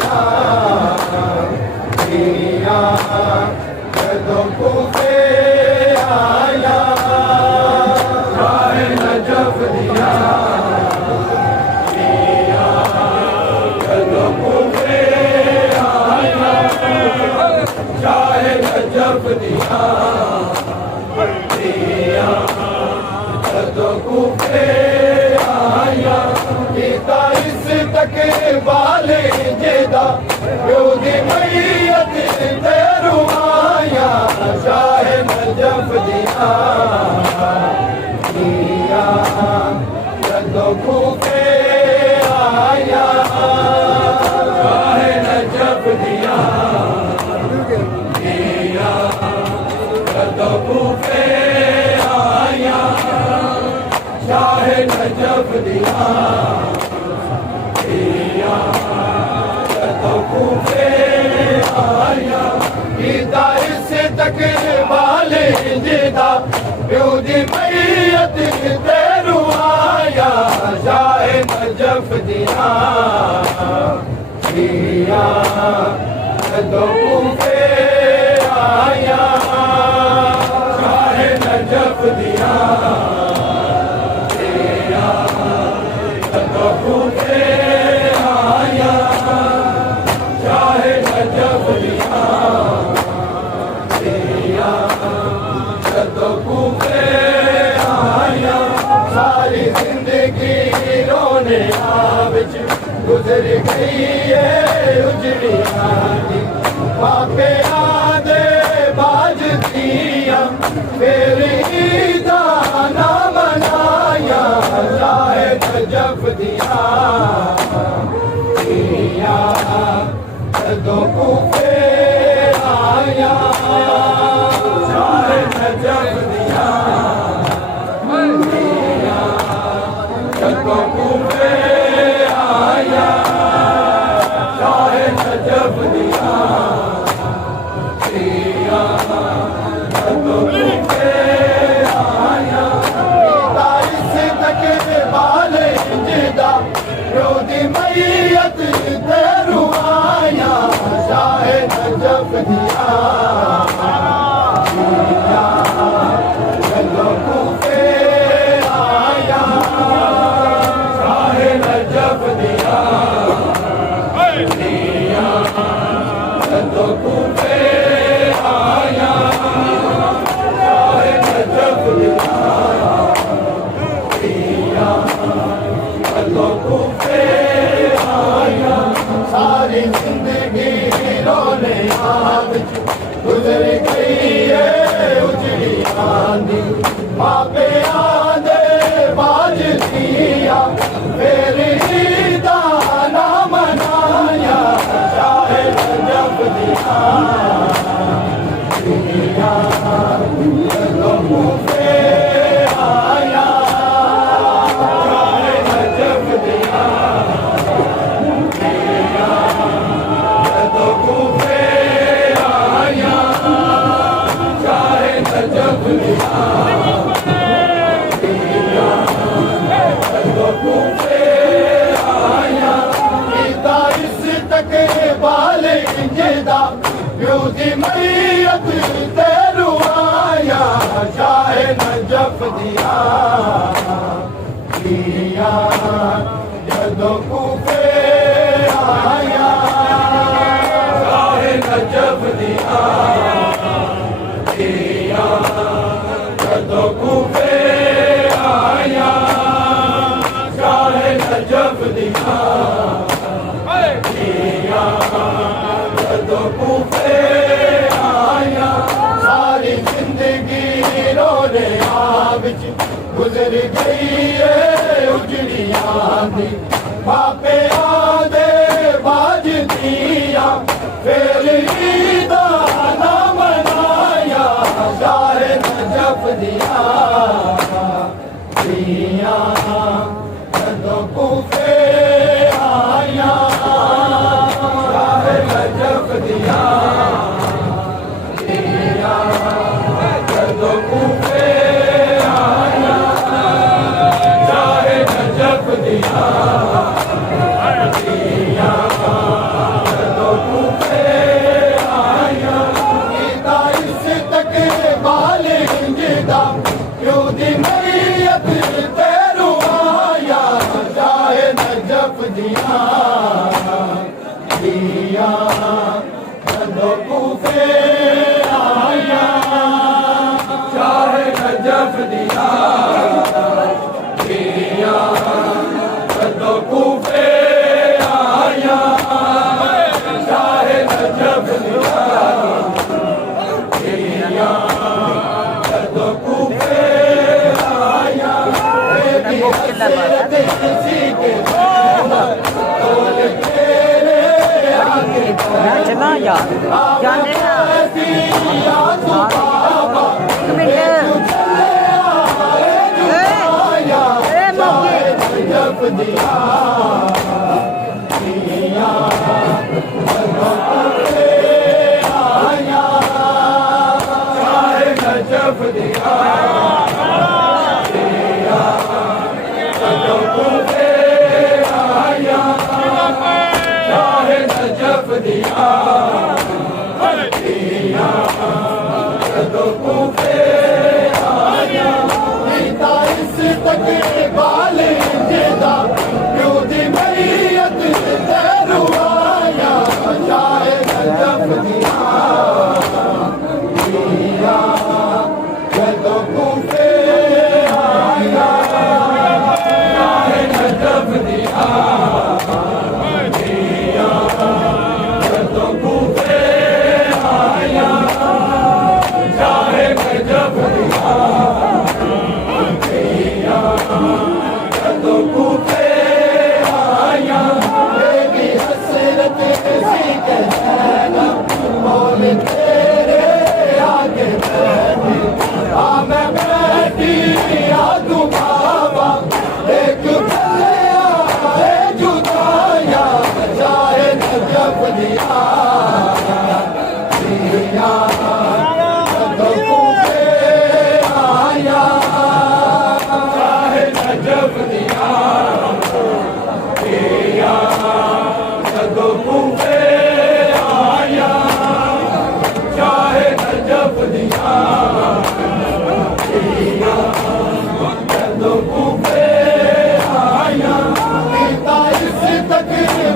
दिया दिया जदों कूफे आया शाहे नजफ दिया जदों कूफे आया शाहे नजफ दिया जदों कूफे आया कीता इस तकबाले जेदा योगी मैयत ते रुआया शाहे नजफ दिया दिया जदों कूफे आया शाहे नजफ दिया दिया जदों कूफे आया शाहे नजफ दिया दिया जदों कूफे आया कीता इस तकबाले जेदा योगी मैयत ते रुआया शाहे नजफ दिया दिया जदों कूफे आया शाहे नजफ दिया दिया जदों कूफे आया शाहे नजफ दिया दिया जदों कूफे आया सारी जिंदगी रोने विच गुजर गई है उजड़ियां दी पापे आदे बाज दिया फिर ईदा ना मनाया शाहे नजफ दिया दिया जदों कूफे आया शाहे नजफ दिया दिया जदों कूफे आया शाहे नजफ दिया दिया जदों कूफे आया कीता इस तकबाले जेदा योगी मैयत ते रुआया शाहे नजफ दिया दिया जदों कूफे आया शाहे नजफ दिया दिया जदों कूफे आया शाहे नजफ दिया दिया जदों कूफे आया सारी जिंदगी रोने विच गुजर गई है उजड़ियां दी पापे आदे बाज दिया फिर ईदा ना मनाया शाहे नजफ दिया दिया जदों कूफे आया शाहे नजफ दिया दिया जदों कूफे आया शाहे नजफ दिया दिया जदों कूफे आया कीता इस तकबाले जेदा योगी मैयत ते रुआया शाहे नजफ दिया दिया जदों कूफे आया शाहे नजफ दिया दिया जदों कूफे आया शाहे नजफ दिया दिया जदों कूफे आया सारी जिंदगी रोने विच गुजर गई है उजड़ियां दी पापे आदे बाज दिया फिर ईदा ना मनाया शाहे नजफ दिया दिया जदों कूफे आया शाहे नजफ दिया दिया जदों कूफे आया शाहे नजफ दिया जदों कूफे आया शाहे नजफ दिया दिया जदों कूफे आया शाहे नजफ दिया दिया जदों कूफे आया चला यार जाने ना एक मिनट मौके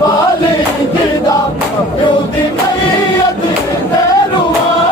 वाले जिदा प्यो दी मैयत ते रुआ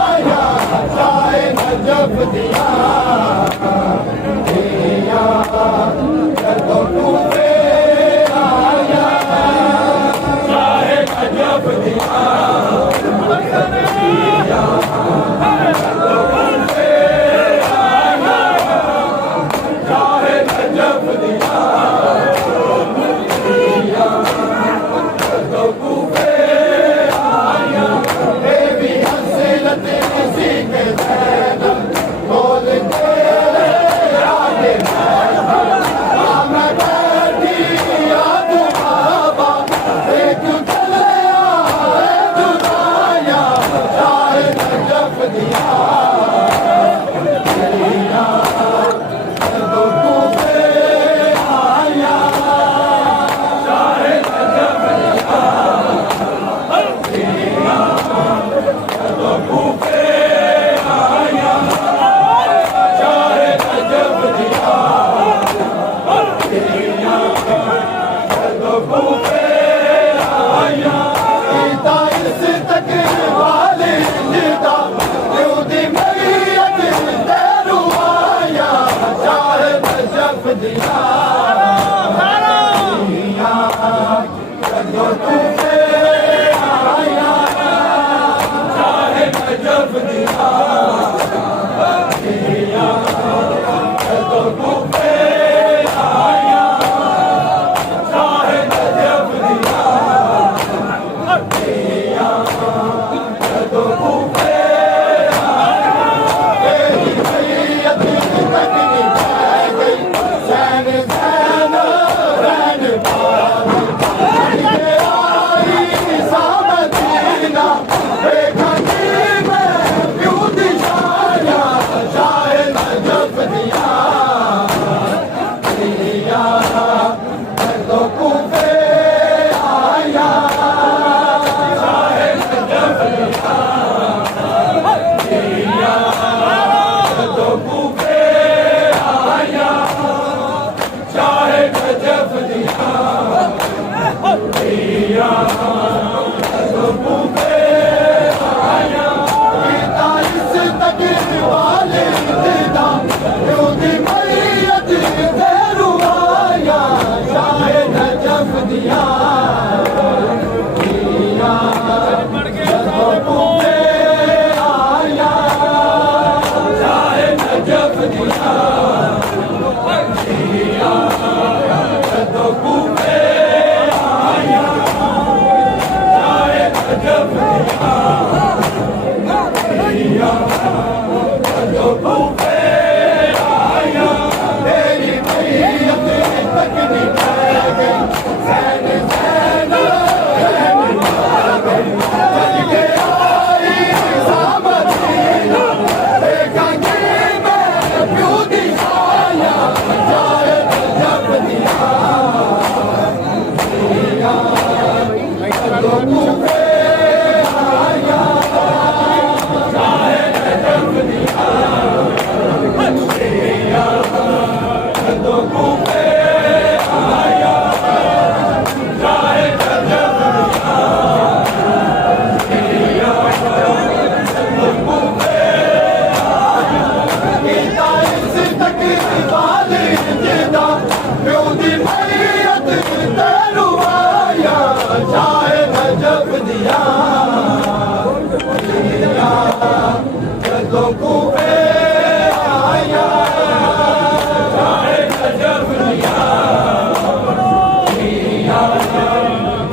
दिया जदों कूफे आया नजफ दिया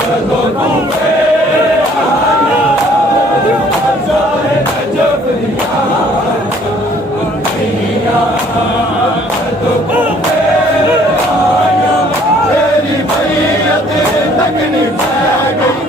जदों कूफे आया नजफ दिया जदों कूफे आया तेरी बैयत तक नहीं पै गई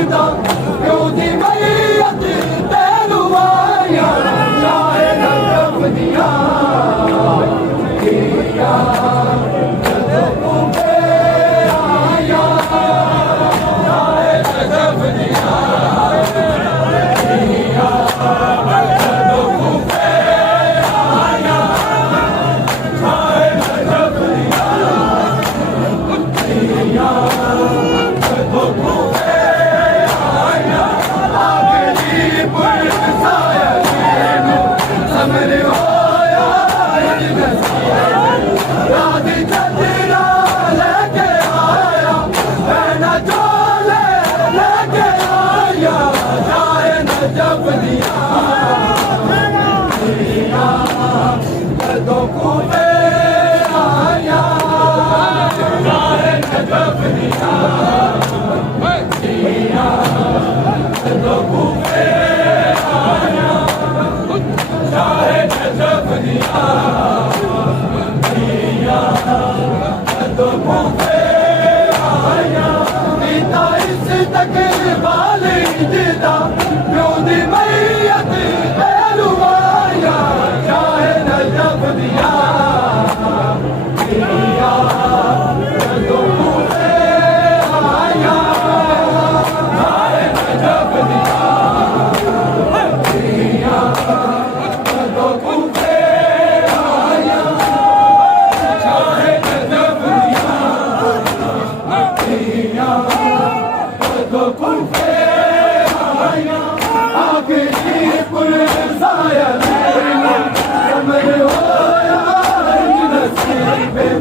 जीता क्यों दी मैयत तेनू आया चाहे नजफ दिया Baby